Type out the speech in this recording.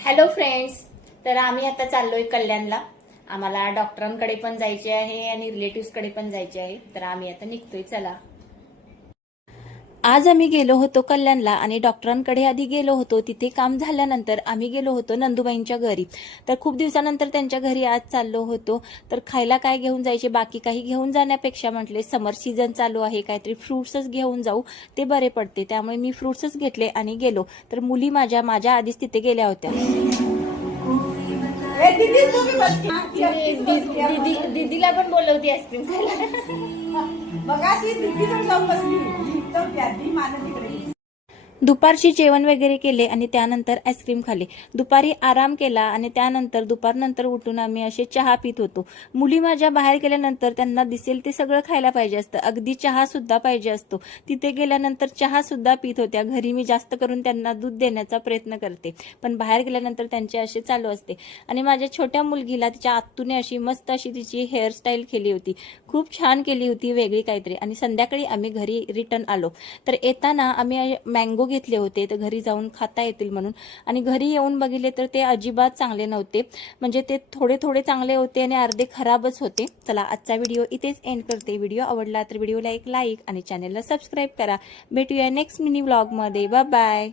Hello friends. तर आम्ही आता चाललोय कल्याणला. आम्हाला डॉक्टरांकडे पण जायचे आहे आणि रिलेटिव्हकडे पण जायचे आहे. तर आम्ही आता निघतोय. चला. आज आम्ही गेलो होतो कल्याणला आणि डॉक्टरांकडे आधी गेलो होतो. तिथे काम झाल्यानंतर आम्ही गेलो होतो नंदुबाईंच्या घरी. तर खूप दिवसानंतर त्यांच्या घरी आज चाललो होतो. तर खायला काय घेऊन जायचे, बाकी काही घेऊन जाण्यापेक्षा म्हटले समर सीझन चालू आहे, काहीतरी फ्रुट्सच घेऊन जाऊ, ते बरे पडते. त्यामुळे मी फ्रुट्सच घेतले आणि गेलो. तर मुली माझ्या आधीच तिथे गेल्या होत्या. दीदीला पण बोलवती आईस्क्रीम खायला. बघा ती पण जाऊन बसली तर त्यादी मान तिकडे. दुपारची जेवण वगैरे केले आणि त्यानंतर आईस्क्रीम खाल्ले. दुपारी आराम केला आणि त्यानंतर दुपारनंतर उठून आम्ही असे चहा पित होतो. मुली माझ्या बाहेर गेल्यानंतर त्यांना दिसेल ते सगळं खायला पाहिजे असतं, अगदी चहा सुद्धा पाहिजे असतो. तिथे गेल्यानंतर चहा सुद्धा पित होत्या. घरी मी जास्त करून त्यांना दूध देण्याचा प्रयत्न करते, पण बाहेर गेल्यानंतर त्यांचे असे चालू असते. आणि माझ्या छोट्या मुलगीला तिच्या आत्तूने अशी मस्त अशी तिची हेअरस्टाईल केली होती, खूप छान केली होती, वेगळी काहीतरी. आणि संध्याकाळी आम्ही घरी रिटर्न आलो. तर येताना आम्ही मँगो घेतले होते, तर घरी जाऊन खाता येतील म्हणून. आणि घरी येऊन बघितले तर ते अजिबात चांगले नव्हते. म्हणजे ते थोडे थोडे चांगले होते आणि अर्धे खराबच होते. चला, आजचा व्हिडिओ इथेच एंड करते. व्हिडिओ आवडला तर व्हिडिओला एक लाईक आणि चॅनलला सबस्क्राईब करा. भेटूया नेक्स्ट मिनी व्लॉगमध्ये. Bye bye.